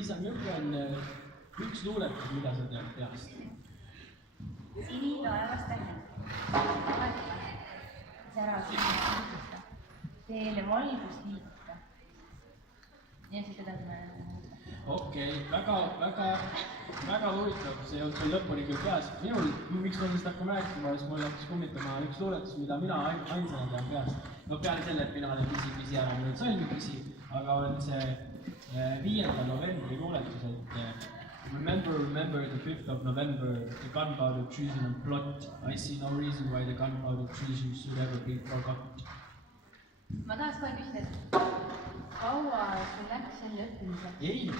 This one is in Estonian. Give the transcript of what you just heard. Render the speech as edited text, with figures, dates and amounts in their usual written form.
Liisa, milline on üks luuletus, mida sa tead peast? Sini taevas tähend. Sära silmad liiguta. Teele valgust liiguta. Ja siis edasi me... Okei, väga huvitav, see ei olnud sul lõpuni küll peas. Minul, miks ma sellest hakkan rääkima, siis mul hakkas kummitama üks luuletus, mida mina ainsana tean peast. No peale selle, et mina olen pisi ära nüüd salmipisi, aga on see 5. novembri luuletus, et Remember the 5th of November, the gunpowder treason and plot. I see no reason why the gunpowder treason should ever be forgot. Ma tahaks kohe küsida, et kaua sul läks selle õppimiseks? Ei!